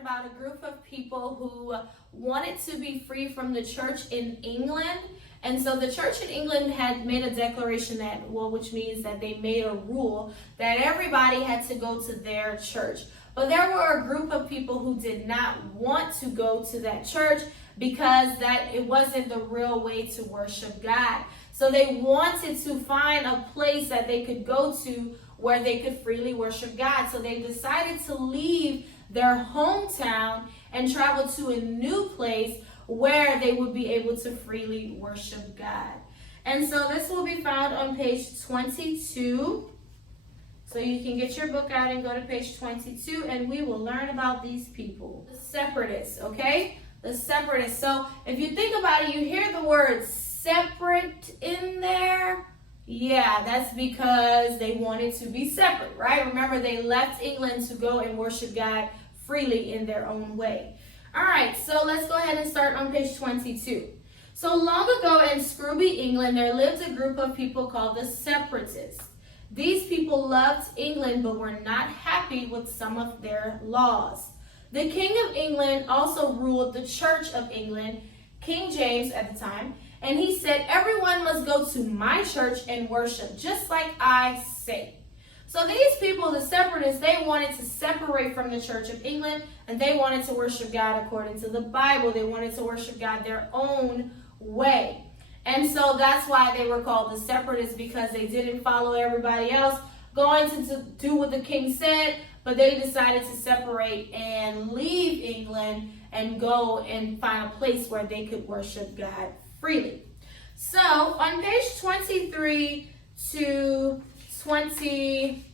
about a group of people who wanted to be free from the church in England. And so the church in England had made a declaration that, which means that they made a rule that everybody had to go to their church. But there were a group of people who did not want to go to that church because that it wasn't the real way to worship God. So they wanted to find a place that they could go to where they could freely worship God. So they decided to leave their hometown and travel to a new place where they would be able to freely worship God. And so this will be found on page 22. So you can get your book out and go to page 22, and we will learn about these people. The Separatists, okay? The Separatists. So if you think about it, you hear the word separate in there. Yeah, that's because they wanted to be separate, right? Remember, they left England to go and worship God freely in their own way. All right, so let's go ahead and start on page 22. So long ago in Scrooby, England, there lived a group of people called the Separatists. These people loved England but were not happy with some of their laws. The King of England also ruled the Church of England, King James at the time, and he said, everyone must go to my church and worship, just like I say. So these people, the Separatists, they wanted to separate from the Church of England, and they wanted to worship God according to the Bible. They wanted to worship God their own way. And so that's why they were called the Separatists, because they didn't follow everybody else going to do what the king said, but they decided to separate and leave England and go and find a place where they could worship God freely. So on page 23 to 28,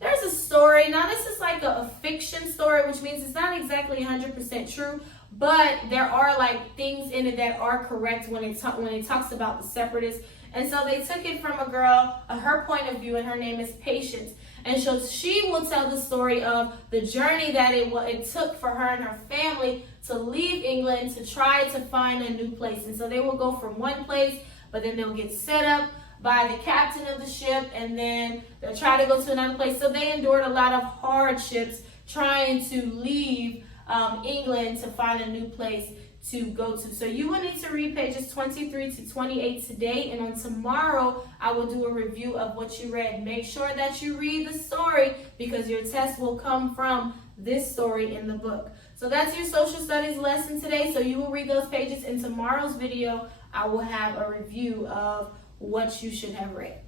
there's a story. Now this is like a fiction story, which means it's not exactly 100% true, but there are like things in it that are correct when it talks about the Separatists. And so they took it from a girl, her point of view, and her name is Patience. And so she will tell the story of the journey that it took for her and her family to leave England to try to find a new place. And so they will go from one place, but then they'll get set up by the captain of the ship, and then they'll try to go to another place. So they endured a lot of hardships trying to leave England to find a new place to go to. So you will need to read pages 23 to 28 today, and on tomorrow I will do a review of what you read. Make sure that you read the story because your test will come from this story in the book. So that's your social studies lesson today. So you will read those pages. In tomorrow's video, I will have a review of what you should have read.